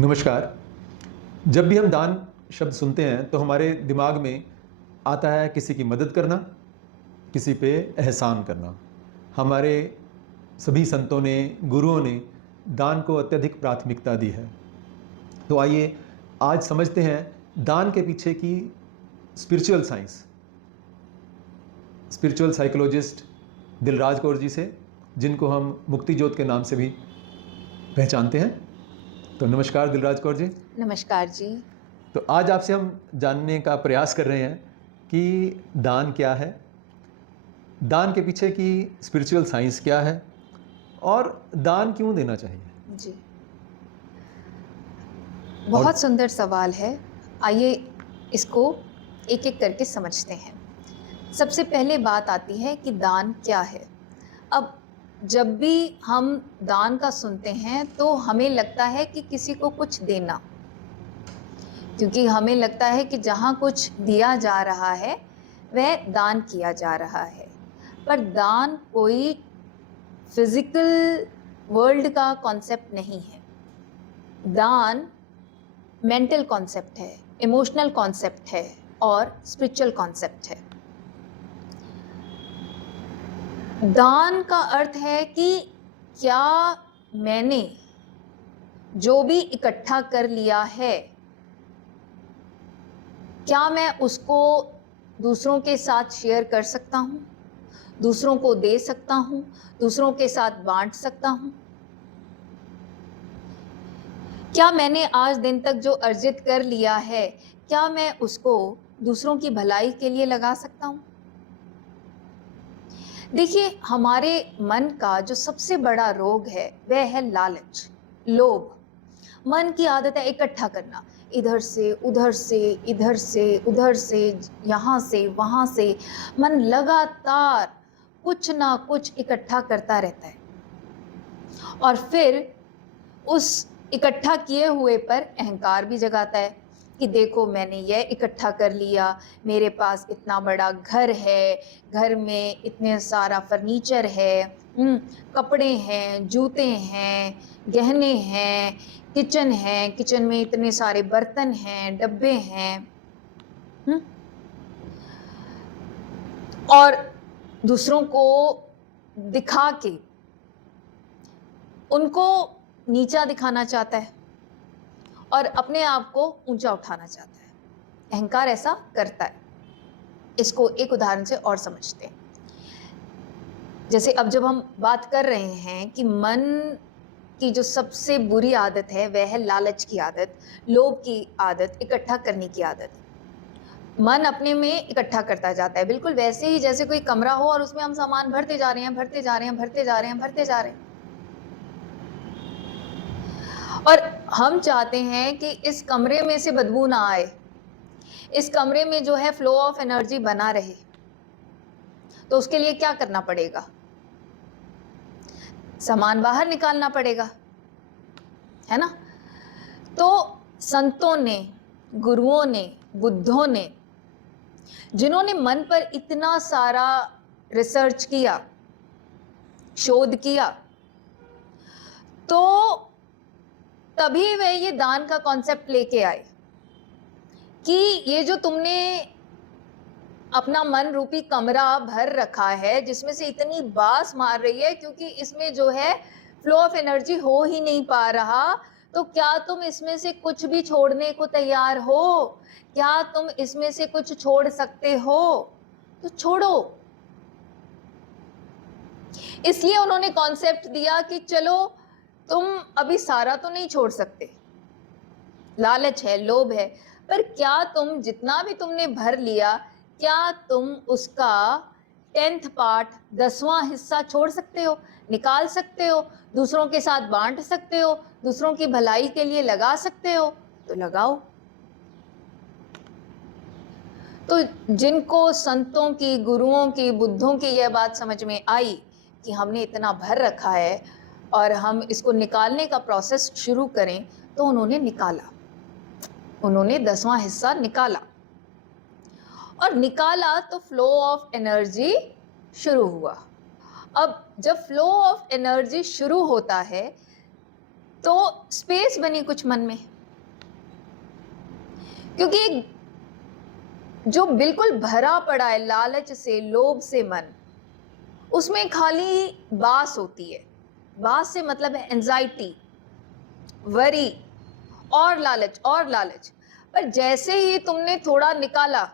नमस्कार। जब भी हम दान शब्द सुनते हैं तो हमारे दिमाग में आता है किसी की मदद करना, किसी पे एहसान करना। हमारे सभी संतों ने, गुरुओं ने दान को अत्यधिक प्राथमिकता दी है। तो आइए आज समझते हैं दान के पीछे की spiritual science, spiritual psychologist Dilraj Kaur ji से, जिनको हम मुक्ति ज्योत के नाम से भी पहचानते हैं। तो नमस्कार दिलराज कौर जी। नमस्कार जी। तो आज आपसे हम जानने का प्रयास कर रहे हैं कि दान क्या है, दान के पीछे की स्पिरिचुअल साइंस क्या है और दान क्यों देना चाहिए। जी, बहुत सुंदर सवाल है। आइए इसको एक-एक करके समझते हैं। सबसे पहले बात आती है कि दान क्या है? अब जब भी हम दान का सुनते हैं तो हमें लगता है कि किसी को कुछ देना, क्योंकि हमें लगता है कि जहाँ कुछ दिया जा रहा है वह दान किया जा रहा है। पर दान कोई फिजिकल वर्ल्ड का कॉन्सेप्ट नहीं है। दान मेंटल कॉन्सेप्ट है, इमोशनल कॉन्सेप्ट है और स्पिरिचुअल कॉन्सेप्ट है। दान का अर्थ है कि क्या मैंने जो भी इकट्ठा कर लिया है, क्या मैं उसको दूसरों के साथ शेयर कर सकता हूँ, दूसरों को दे सकता हूँ, दूसरों के साथ बांट सकता हूँ। क्या मैंने आज दिन तक जो अर्जित कर लिया है, क्या मैं उसको दूसरों की भलाई के लिए लगा सकता हूँ? देखिए, हमारे मन का जो सबसे बड़ा रोग है वह है लालच, लोभ। मन की आदत है इकट्ठा करना, इधर से उधर से, इधर से उधर से, यहाँ से वहाँ से। मन लगातार कुछ ना कुछ इकट्ठा करता रहता है और फिर उस इकट्ठा किए हुए पर अहंकार भी जगाता है कि देखो मैंने ये इकट्ठा कर लिया, मेरे पास इतना बड़ा घर है, घर में इतने सारा फर्नीचर है, कपड़े हैं, जूते हैं, गहने हैं, किचन है, किचन में इतने सारे बर्तन हैं, डब्बे हैं। और दूसरों को दिखा के उनको नीचा दिखाना चाहता है और अपने आप को ऊंचा उठाना चाहता है। अहंकार ऐसा करता है। इसको एक उदाहरण से और समझते हैं। जैसे अब जब हम बात कर रहे हैं कि मन की जो सबसे बुरी आदत है वह है लालच की आदत, लोभ की आदत, इकट्ठा करने की आदत। मन अपने में इकट्ठा करता जाता है, बिल्कुल वैसे ही जैसे कोई कमरा हो और उसमें हम सामान भरते जा रहे हैं, भरते जा रहे हैं, भरते जा रहे हैं, भरते जा रहे हैं। और हम चाहते हैं कि इस कमरे में से बदबू ना आए, इस कमरे में जो है फ्लो ऑफ एनर्जी बना रहे। तो उसके लिए क्या करना पड़ेगा? सामान बाहर निकालना पड़ेगा, है ना? तो संतों ने, गुरुओं ने, बुद्धों ने, जिन्होंने मन पर इतना सारा रिसर्च किया, शोध किया, तो तभी वे ये दान का कॉन्सेप्ट लेके आए कि ये जो तुमने अपना मन रूपी कमरा भर रखा है, जिसमें से इतनी बास मार रही है क्योंकि इसमें जो है फ्लो ऑफ एनर्जी हो ही नहीं पा रहा, तो क्या तुम इसमें से कुछ भी छोड़ने को तैयार हो? क्या तुम इसमें से कुछ छोड़ सकते हो? तो छोड़ो। इसलिए उन्होंने कॉन्सेप्ट दिया कि चलो तुम अभी सारा तो नहीं छोड़ सकते, लालच है, लोभ है, पर क्या तुम जितना भी तुमने भर लिया, क्या तुम उसका 10th पार्ट, 10वां हिस्सा छोड़ सकते हो, निकाल सकते हो, दूसरों के साथ बांट सकते हो, दूसरों की भलाई के लिए लगा सकते हो? तो लगाओ। तो जिनको संतों की, गुरुओं की, बुद्धों की यह बात समझ में आई कि हमने इतना भर रखा है और हम इसको निकालने का प्रोसेस शुरू करें, तो उन्होंने निकाला, उन्होंने 10वां हिस्सा निकाला और निकाला तो फ्लो ऑफ एनर्जी शुरू हुआ। अब जब फ्लो ऑफ एनर्जी शुरू होता है तो स्पेस बनी कुछ मन में, क्योंकि जो बिल्कुल भरा पड़ा है लालच से, लोभ से मन, उसमें खाली बास होती है। बास से मतलब है एंजाइटी, वरी और लालच और लालच। पर जैसे ही तुमने थोड़ा निकाला,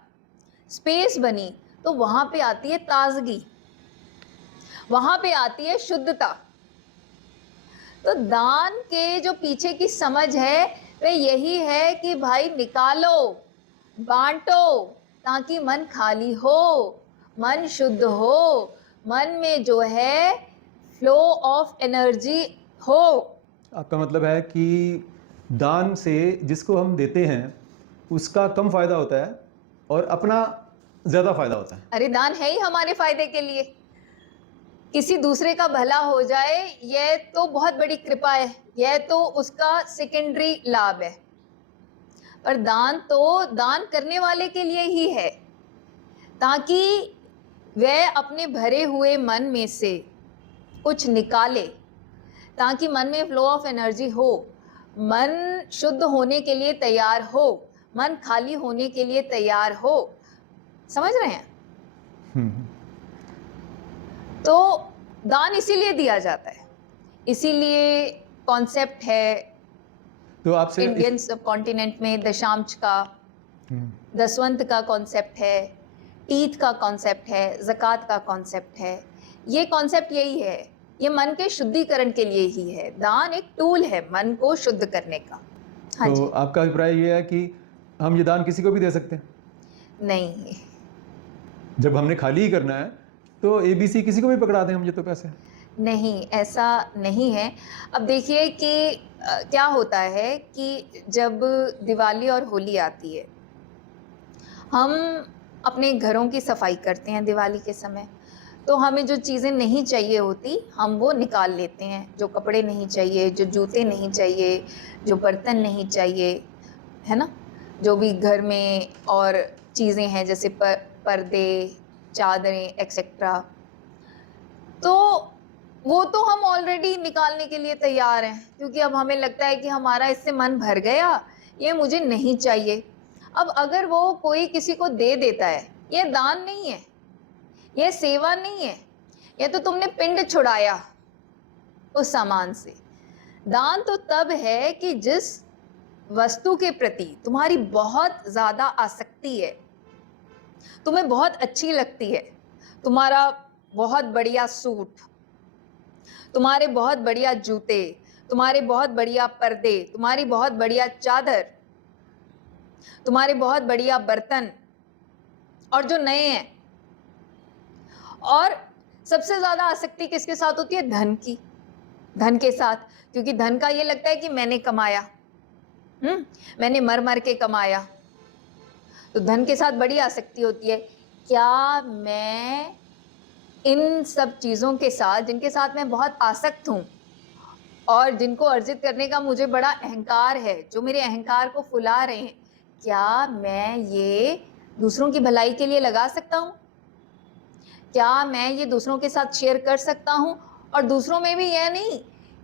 स्पेस बनी, तो वहां पे आती है ताजगी, वहां पे आती है शुद्धता। तो दान के जो पीछे की समझ है वह यही है कि भाई निकालो, बांटो, ताकि मन खाली हो, मन शुद्ध हो, मन में जो है फ्लो ऑफ एनर्जी हो। आपका मतलब है कि दान से जिसको हम देते हैं उसका कम फायदा होता है और अपना ज़्यादा फायदा होता है। अरे दान है ही हमारे फायदे के लिए, किसी दूसरे का भला हो जाए यह तो बहुत बड़ी कृपा है, यह तो उसका सेकेंडरी लाभ है। पर दान तो दान करने वाले के लिए ही है, ताकि वह अपने भरे हुए मन में से कुछ निकाले, ताकि मन में फ्लो ऑफ एनर्जी हो, मन शुद्ध होने के लिए तैयार हो, मन खाली होने के लिए तैयार हो। समझ रहे हैं? तो दान इसीलिए दिया जाता है, इसीलिए कॉन्सेप्ट है तो आपसे इंडियन सब कॉन्टिनेंट में दशांश का, दसवंत का कॉन्सेप्ट है, टीथ का कॉन्सेप्ट है, ज़कात का कॉन्सेप्ट है। ये कॉन्सेप्ट यही है, ये मन के शुद्धिकरण के लिए ही है। दान एक टूल है मन को शुद्ध करने का। हाँ तो जी। आपका अभिप्राय ये है कि हम ये दान किसी को भी दे सकते हैं? नहीं, जब हमने खाली ही करना है तो ABC किसी को भी पकड़ा दें हम, ये तो पैसे हैं। नहीं, ऐसा नहीं है। अब देखिए कि क्या होता है कि जब दिवाली और होली आती है, हम अपने घरों की सफाई करते हैं दिवाली के समय, तो हमें जो चीज़ें नहीं चाहिए होती हम वो निकाल लेते हैं। जो कपड़े नहीं चाहिए, जो जूते नहीं चाहिए, जो बर्तन नहीं चाहिए, है ना, जो भी घर में और चीज़ें हैं जैसे पर्दे, चादरें एक्सेट्रा, तो वो तो हम ऑलरेडी निकालने के लिए तैयार हैं, क्योंकि अब हमें लगता है कि हमारा इससे मन भर गया, ये मुझे नहीं चाहिए। अब अगर वो कोई किसी को दे देता है, ये दान नहीं है, यह सेवा नहीं है, यह तो तुमने पिंड छुड़ाया उस सामान से। दान तो तब है कि जिस वस्तु के प्रति तुम्हारी बहुत ज्यादा आसक्ति है, तुम्हें बहुत अच्छी लगती है, तुम्हारा बहुत बढ़िया सूट, तुम्हारे बहुत बढ़िया जूते, तुम्हारे बहुत बढ़िया पर्दे, तुम्हारी बहुत बढ़िया चादर, तुम्हारे बहुत बढ़िया बर्तन, और जो नए हैं। और सबसे ज्यादा आसक्ति किसके साथ होती है? धन की, धन के साथ, क्योंकि धन का ये लगता है कि मैंने कमाया, मैंने मर मर के कमाया, तो धन के साथ बड़ी आसक्ति होती है। क्या मैं इन सब चीजों के साथ, जिनके साथ मैं बहुत आसक्त हूं और जिनको अर्जित करने का मुझे बड़ा अहंकार है, जो मेरे अहंकार को फुला रहे हैं, क्या मैं ये दूसरों की भलाई के लिए लगा सकता हूं? क्या मैं ये दूसरों के साथ शेयर कर सकता हूं? और दूसरों में भी यह नहीं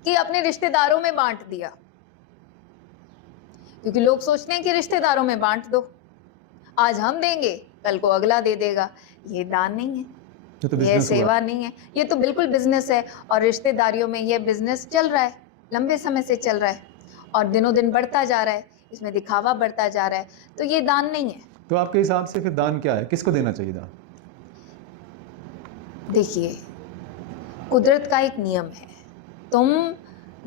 कि अपने रिश्तेदारों में बांट दिया, क्योंकि लोग सोचते हैं कि रिश्तेदारों में बांट दो, आज हम देंगे कल को अगला दे देगा। ये दान नहीं है, ये सेवा नहीं है, ये तो बिल्कुल बिजनेस है। और रिश्तेदारियों में ये बिजनेस चल रहा है, लंबे समय से चल रहा है और दिनों दिन बढ़ता जा रहा है, इसमें दिखावा बढ़ता जा रहा है, तो ये दान नहीं है। तो आपके हिसाब से फिर दान क्या है, किसको देना चाहिए दान? देखिए, कुदरत का एक नियम है, तुम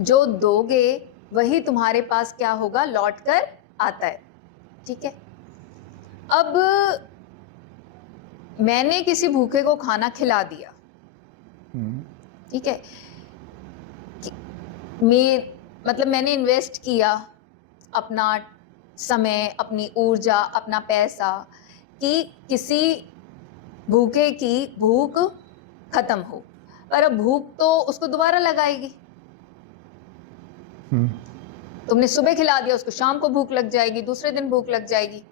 जो दोगे वही तुम्हारे पास क्या होगा, लौट कर आता है। ठीक है, अब मैंने किसी भूखे को खाना खिला दिया, ठीक है, मतलब मैंने इन्वेस्ट किया अपना समय, अपनी ऊर्जा, अपना पैसा, कि किसी भूखे की भूख खत्म हो। पर अब भूख तो उसको दोबारा लगाएगी। तुमने सुबह खिला दिया, उसको शाम को भूख लग जाएगी, दूसरे दिन भूख लग जाएगी।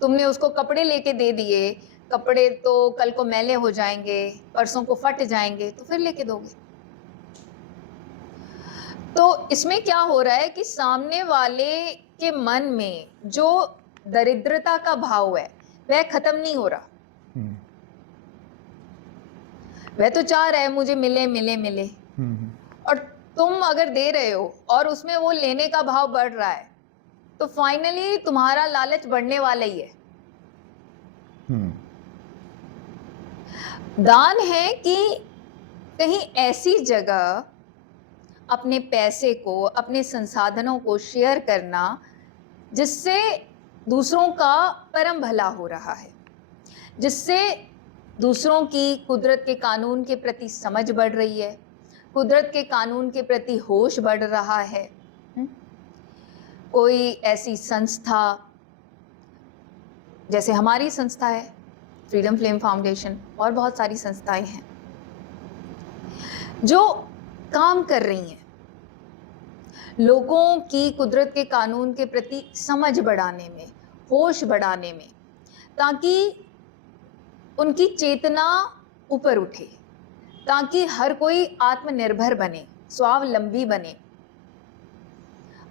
तुमने उसको कपड़े लेके दे दिए, कपड़े तो कल को मैले हो जाएंगे, परसों को फट जाएंगे, तो फिर लेके दोगे। तो इसमें क्या हो रहा है कि सामने वाले के मन में जो दरिद्रता का भाव है वह खत्म नहीं हो रहा। हम्म, वह तो चाह रहा है मुझे मिले मिले मिले, हम्म, और तुम अगर दे रहे हो और उसमें वो लेने का भाव बढ़ रहा है तो फाइनली तुम्हारा लालच बढ़ने वाला ही है। हम्म, दान है कि कहीं ऐसी जगह अपने पैसे को, अपने संसाधनों को शेयर करना जिससे दूसरों का परम भला हो रहा है, जिससे दूसरों की कुदरत के कानून के प्रति समझ बढ़ रही है, कुदरत के कानून के प्रति होश बढ़ रहा है। कोई ऐसी संस्था जैसे हमारी संस्था है फ्रीडम फ्लेम फाउंडेशन, और बहुत सारी संस्थाएं हैं जो काम कर रही हैं लोगों की कुदरत के कानून के प्रति समझ बढ़ाने में, होश बढ़ाने में, ताकि उनकी चेतना ऊपर उठे, ताकि हर कोई आत्मनिर्भर बने, स्वावलंबी बने,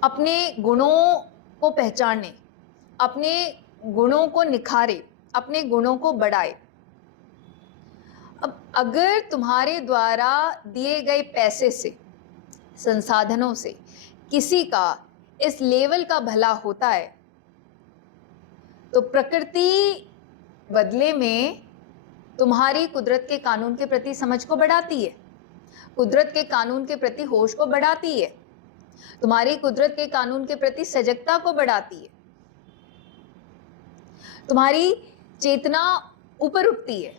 अपने गुणों को पहचाने, अपने गुणों को निखारे, अपने गुणों को बढ़ाए। अब अगर तुम्हारे द्वारा दिए गए पैसे से, संसाधनों से किसी का इस लेवल का भला होता है तो प्रकृति बदले में तुम्हारी कुदरत के कानून के प्रति समझ को बढ़ाती है, कुदरत के कानून के प्रति होश को बढ़ाती है, तुम्हारी कुदरत के कानून के प्रति सजगता को बढ़ाती है, तुम्हारी चेतना ऊपर उठती है,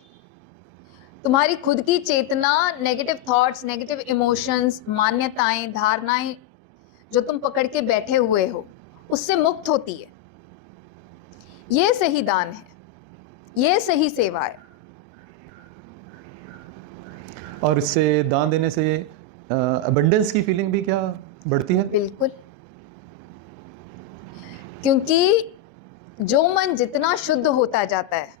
तुम्हारी खुद की चेतना नेगेटिव थॉट्स, नेगेटिव इमोशंस, मान्यताएं, धारणाएं जो तुम पकड़ के बैठे हुए हो उससे मुक्त होती है। यह सही दान है, यह सही सेवा है। और इससे दान देने से अबंडेंस की फीलिंग भी क्या बढ़ती है? बिल्कुल, क्योंकि जो मन जितना शुद्ध होता जाता है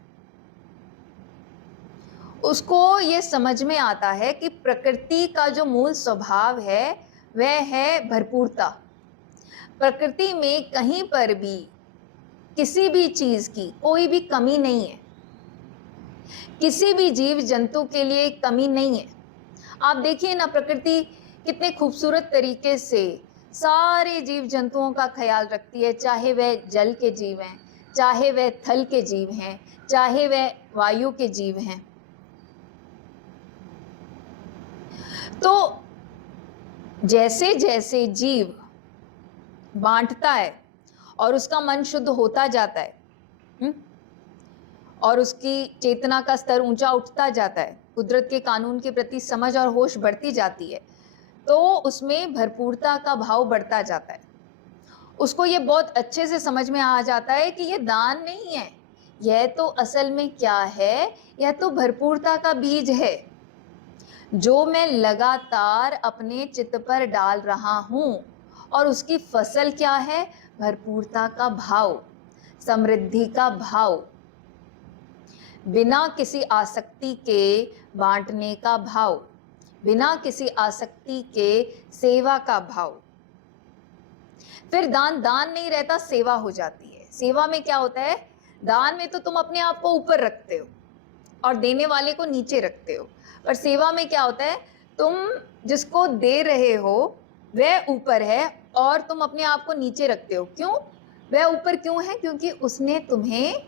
उसको ये समझ में आता है कि प्रकृति का जो मूल स्वभाव है वह है भरपूरता। प्रकृति में कहीं पर भी किसी भी चीज की कोई भी कमी नहीं है, किसी भी जीव जंतु के लिए कमी नहीं है। आप देखिए ना, प्रकृति कितने खूबसूरत तरीके से सारे जीव जंतुओं का ख्याल रखती है, चाहे वह जल के जीव हैं, चाहे वह थल के जीव हैं, चाहे वह वायु के जीव हैं। तो जैसे जैसे जीव बांटता है और उसका मन शुद्ध होता जाता है, और उसकी चेतना का स्तर ऊंचा उठता जाता है, कुदरत के कानून के प्रति समझ और होश बढ़ती जाती है, तो उसमें भरपूरता का भाव बढ़ता जाता है। उसको ये बहुत अच्छे से समझ में आ जाता है कि यह दान नहीं है, यह तो असल में क्या है, यह तो भरपूरता का बीज है जो मैं लगातार अपने चित्त पर डाल रहा हूं, और उसकी फसल क्या है? भरपूरता का भाव, समृद्धि का भाव, बिना किसी आसक्ति के बांटने का भाव, बिना किसी आसक्ति के सेवा का भाव। फिर दान दान नहीं रहता, सेवा हो जाती है। सेवा में क्या होता है? दान में तो तुम अपने आप को ऊपर रखते हो और देने वाले को नीचे रखते हो, पर सेवा में क्या होता है? तुम जिसको दे रहे हो वह ऊपर है और तुम अपने आप को नीचे रखते हो। क्यों? वह ऊपर क्यों है? क्योंकि उसने तुम्हें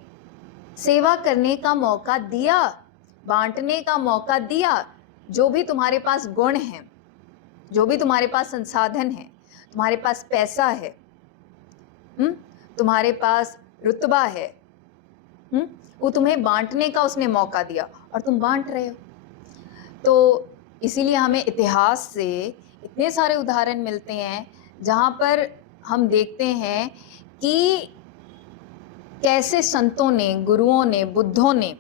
सेवा करने का मौका दिया, बांटने का मौका दिया। जो भी तुम्हारे पास गुण हैं, जो भी तुम्हारे पास संसाधन है, तुम्हारे पास पैसा है, तुम्हारे पास रुतबा है, वो तुम्हें बांटने का उसने मौका दिया और तुम बांट रहे हो। तो इसीलिए हमें इतिहास से इतने सारे उदाहरण मिलते हैं जहाँ पर हम देखते हैं कि कैसे संतों ने, गुरुओं ने, बुद्धों ने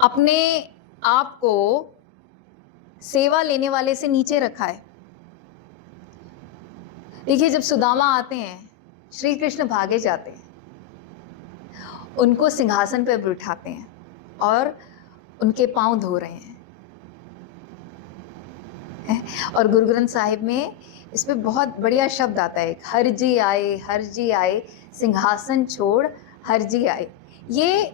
अपने आप को सेवा लेने वाले से नीचे रखा है। देखिए, जब सुदामा आते हैं, श्री कृष्ण भागे जाते हैं, उनको सिंहासन पर बिठाते हैं और उनके पांव धो रहे हैं। और गुरु ग्रंथ साहिब में इस पे बहुत बढ़िया शब्द आता है, हर जी आए सिंहासन छोड़ हर जी आए। ये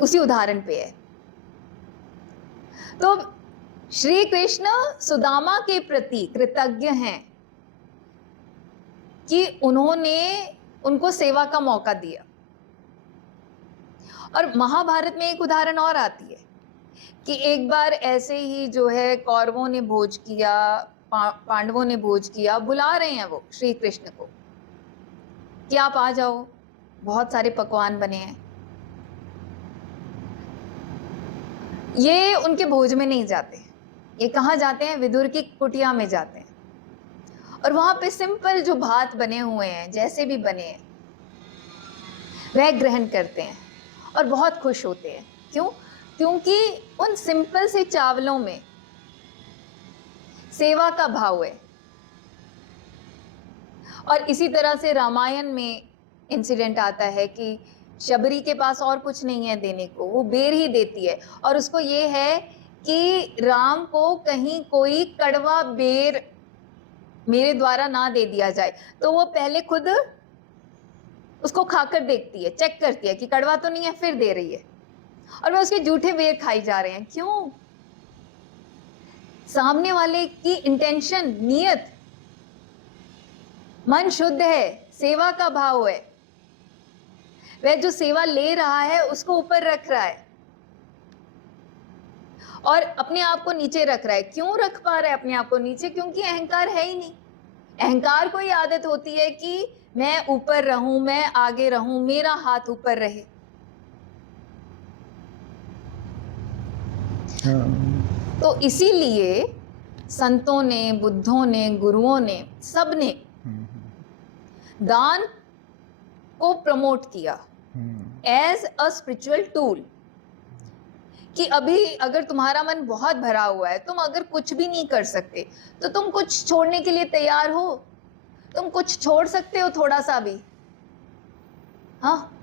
उसी उदाहरण पे है। तो श्री कृष्ण सुदामा के प्रति कृतज्ञ हैं कि उन्होंने उनको सेवा का मौका दिया। और महाभारत में एक उदाहरण और आती है कि एक बार ऐसे ही जो है कौरवों ने भोज किया, पांडवों ने भोज किया, बुला रहे हैं वो श्री कृष्ण को कि आप आ जाओ, बहुत सारे पकवान बने हैं। ये उनके भोज में नहीं जाते, ये कहाँ जाते हैं? विदुर की कुटिया में जाते हैं। और वहां पे सिंपल जो भात बने हुए हैं, जैसे भी बने हैं, वह ग्रहण करते हैं और बहुत खुश होते हैं। क्यों? क्योंकि उन सिंपल से चावलों में सेवा का भाव है। और इसी तरह से रामायण में इंसिडेंट आता है कि शबरी के पास और कुछ नहीं है देने को, वो बेर ही देती है। और उसको ये है कि राम को कहीं कोई कड़वा बेर मेरे द्वारा ना दे दिया जाए, तो वो पहले खुद उसको खाकर देखती है, चेक करती है कि कड़वा तो नहीं है, फिर दे रही है। और वह उसके जूठे बेर खाई जा रहे हैं। क्यों? सामने वाले की इंटेंशन, नियत, मन शुद्ध है, सेवा का भाव है। वह जो सेवा ले रहा है उसको ऊपर रख रहा है और अपने आप को नीचे रख रहा है। क्यों रख पा रहा है अपने आप को नीचे? क्योंकि अहंकार है ही नहीं। अहंकार को ही आदत होती है कि मैं ऊपर रहूं, मैं आगे रहूं, मेरा हाथ ऊपर रहे। तो इसीलिए संतों ने, बुद्धों ने, गुरुओं ने, सबने दान को प्रमोट किया एज अ स्पिरिचुअल टूल। कि अभी अगर तुम्हारा मन बहुत भरा हुआ है, तुम अगर कुछ भी नहीं कर सकते, तो तुम कुछ छोड़ने के लिए तैयार हो? तुम कुछ छोड़ सकते हो थोड़ा सा भी? हाँ,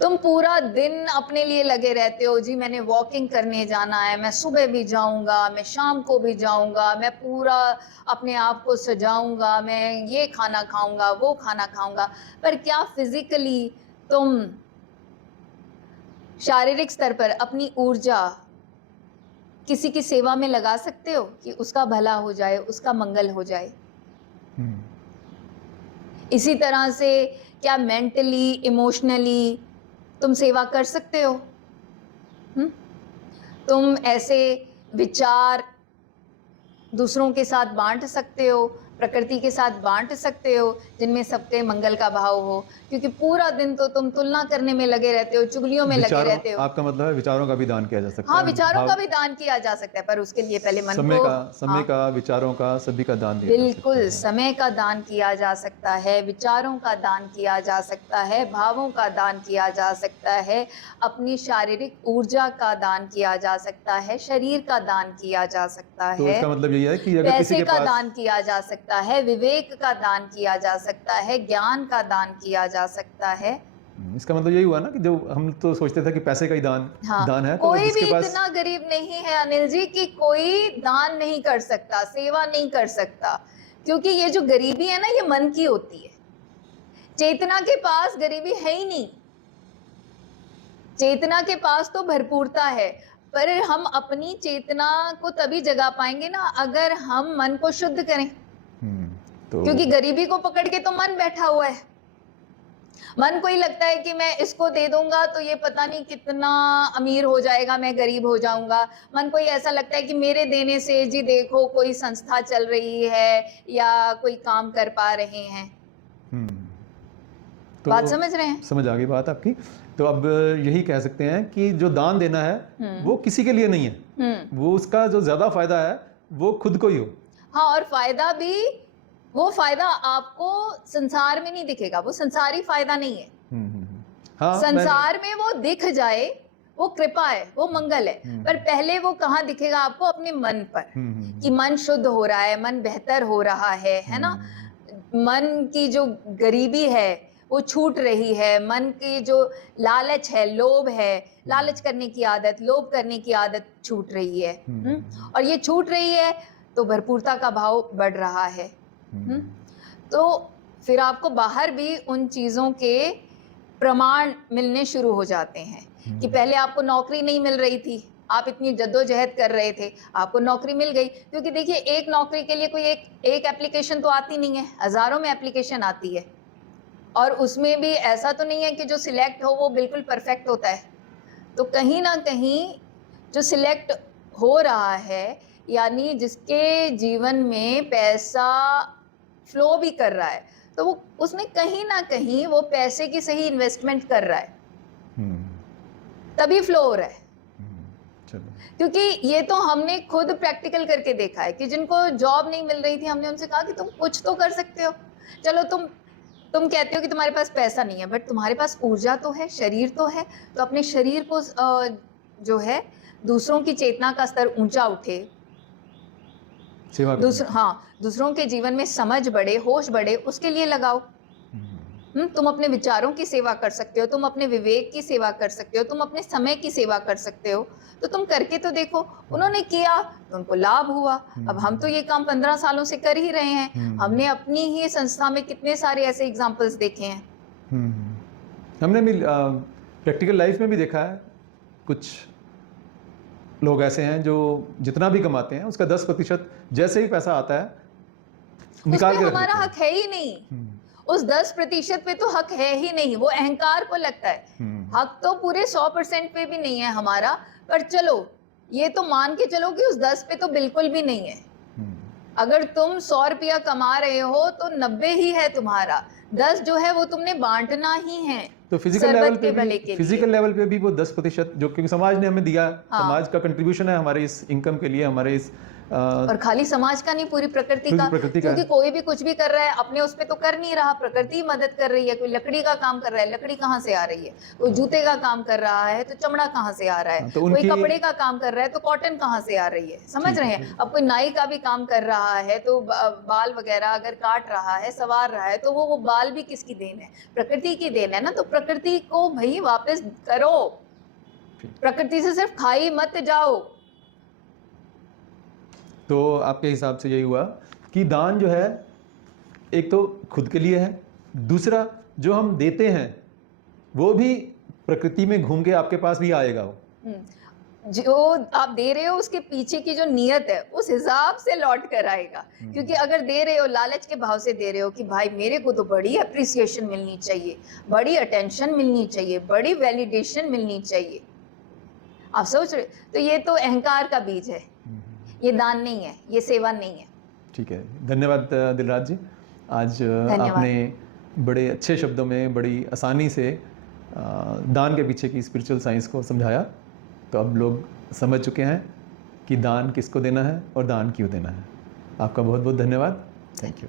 तुम पूरा दिन अपने लिए लगे रहते हो, जी मैंने वॉकिंग करने जाना है, मैं सुबह भी जाऊंगा, मैं शाम को भी जाऊंगा, मैं पूरा अपने आप को सजाऊंगा, मैं ये खाना खाऊंगा, वो खाना खाऊंगा। पर क्या फिजिकली तुम शारीरिक स्तर पर अपनी ऊर्जा किसी की सेवा में लगा सकते हो कि उसका भला हो जाए, उसका मंगल हो जाए? इसी तरह से क्या मेंटली, इमोशनली तुम सेवा कर सकते हो? तुम ऐसे विचार दूसरों के साथ बांट सकते हो, प्रकृति के साथ बांट सकते हो, जिनमें सबके मंगल का भाव हो। क्योंकि पूरा दिन तो तुम तुलना करने में लगे रहते हो, चुगलियों में लगे रहते हो। आपका मतलब है विचारों का भी दान किया जा सकता है? हाँ, विचारों का भी दान किया जा सकता है, पर उसके लिए पहले मन समय का, विचारों का, सभी का दान दिया बिल्कुल जा सकता है। समय का दान किया जा सकता है, विचारों का दान किया जा सकता है, भावों का दान किया जा सकता है, अपनी शारीरिक ऊर्जा का दान किया जा सकता है, शरीर का दान किया जा सकता है। तो इसका मतलब यही है कि अगर पैसे किसी के का पास दान किया जा सकता है, विवेक का दान किया जा सकता है, ज्ञान का दान किया जा सकता है। इसका मतलब यही हुआ ना कि जो हम तो सोचते थे कि पैसे का ही दान है, तो कोई भी इतना गरीब नहीं है अनिल जी कि कोई दान नहीं कर सकता, सेवा नहीं कर सकता। क्योंकि ये जो गरीबी है ना, ये मन की होती है। चेतना के पास गरीबी है ही नहीं, चेतना के पास तो भरपूरता है। पर हम अपनी चेतना को तभी जगा पाएंगे ना अगर हम मन को शुद्ध करें। क्योंकि गरीबी को पकड़ के तो मन बैठा हुआ है। मन को ही लगता है कि मैं इसको दे दूंगा तो ये पता नहीं कितना अमीर हो जाएगा, मैं गरीब हो जाऊंगा। मन को ही ऐसा लगता है कि मेरे देने से जी देखो कोई संस्था चल रही है या कोई काम कर पा रहे हैं। तो बात समझ रहे हैं? समझ आ गई बात आपकी। तो अब यही कह सकते हैं कि जो दान देना है वो किसी के लिए नहीं है, वो उसका जो ज्यादा फायदा है वो खुद को ही हो। हाँ, और फायदा भी वो फायदा आपको संसार में नहीं दिखेगा, वो संसारी फायदा नहीं है। हाँ, संसार में वो दिख जाए वो कृपा है, वो मंगल है। पर पहले वो कहाँ दिखेगा आपको? अपने मन पर, कि मन शुद्ध हो रहा है, मन बेहतर हो रहा है ना। मन की जो गरीबी है वो छूट रही है, मन की जो लालच है, लोभ है, लालच करने की आदत, लोभ करने की आदत छूट रही है। और ये छूट रही है तो भरपूरता का भाव बढ़ रहा है। तो फिर आपको बाहर भी उन चीज़ों के प्रमाण मिलने शुरू हो जाते हैं कि पहले आपको नौकरी नहीं मिल रही थी, आप इतनी जद्दोजहद कर रहे थे, आपको नौकरी मिल गई। क्योंकि देखिए, एक नौकरी के लिए कोई एक एप्लीकेशन तो आती नहीं है, हज़ारों में एप्लीकेशन आती है, और उसमें भी ऐसा तो नहीं है कि जो सिलेक्ट हो वो बिल्कुल परफेक्ट होता है। तो कहीं ना कहीं जो सिलेक्ट हो रहा है, यानी जिसके जीवन में पैसा फ्लो भी कर रहा है, तो वो उसने कहीं ना कहीं वो पैसे की सही इन्वेस्टमेंट कर रहा है, तभी फ्लो हो रहा है। क्योंकि ये तो हमने खुद प्रैक्टिकल करके देखा है कि जिनको जॉब नहीं मिल रही थी, हमने उनसे कहा कि तुम कुछ तो कर सकते हो। चलो, तुम कहते हो कि तुम्हारे पास पैसा नहीं है, बट तुम्हारे पास ऊर्जा तो है, शरीर तो है, तो अपने शरीर को जो है दूसरों की चेतना का स्तर ऊंचा उठे, दूसरों के जीवन में समझ बढ़े, होश बढ़े, उसके लिए लगाओ। तुम अपने विचारों की सेवा कर सकते हो, तुम अपने विवेक की सेवा कर सकते हो, तुम अपने समय की सेवा कर सकते हो, तो तुम करके तो देखो। उन्होंने किया तो उनको लाभ हुआ। अब हम तो ये काम 15 सालों से कर ही रहे हैं। हमने अपनी ही संस्था में कितने सारे ऐसे एग्जाम्पल्स देखे हैं। हमने भी प्रैक्टिकल लाइफ में भी देखा है, कुछ लोग ऐसे हैं जो जितना भी कमाते हैं उसका 10% जैसे ही पैसा आता है निकाल के हमारा हक है ही नहीं। उस 10% पे तो हक है ही नहीं, वो अहंकार को लगता है। हक तो पूरे 100% पे भी नहीं है हमारा, पर चलो ये तो मान के चलो कि उस 10 पे तो बिल्कुल भी नहीं है। अगर तुम 100 रुपया कमा रहे हो तो 90 ही है तुम्हारा, 10 जो है वो तुमने बांटना ही है। तो फिजिकल लेवल पे भी वो 10% जो, क्योंकि समाज ने हमें दिया, समाज का कंट्रीब्यूशन है हमारे इस इनकम के लिए, हमारे इस और खाली समाज का नहीं, पूरी प्रकृति का। क्योंकि कोई भी कुछ भी कर रहा है अपने उस पे तो कर नहीं रहा, प्रकृति मदद कर रही है। कोई लकड़ी का काम कर रहा है, लकड़ी कहाँ से आ रही है? कोई जूते का काम कर रहा है तो चमड़ा कहाँ से आ रहा है? तो कोई कपड़े का काम कर रहा है तो कॉटन कहाँ से आ रही है? समझ रहे हैं? अब कोई नाई का भी काम कर रहा है तो बाल वगैरह अगर काट रहा है, संवार रहा है, तो वो बाल भी किसकी देन है? प्रकृति की देन है ना। तो प्रकृति को भाई वापस करो, प्रकृति से सिर्फ खाई मत जाओ। तो आपके हिसाब से यही हुआ कि दान जो है एक तो खुद के लिए है, दूसरा जो हम देते हैं वो भी प्रकृति में घूम के आपके पास भी आएगा। वो जो आप दे रहे हो उसके पीछे की जो नियत है उस हिसाब से लौट कर आएगा। क्योंकि अगर दे रहे हो लालच के भाव से दे रहे हो कि भाई मेरे को तो बड़ी अप्रिसिएशन मिलनी चाहिए, बड़ी अटेंशन मिलनी चाहिए, बड़ी वैलिडेशन मिलनी चाहिए, आप सोच रहे, तो ये तो अहंकार का बीज है। ये दान नहीं है, ये सेवा नहीं है। ठीक है, धन्यवाद दिलराज जी। आज आपने बड़े अच्छे शब्दों में, बड़ी आसानी से दान के पीछे की स्पिरिचुअल साइंस को समझाया। तो अब लोग समझ चुके हैं कि दान किसको देना है और दान क्यों देना है। आपका बहुत बहुत धन्यवाद। Thank you.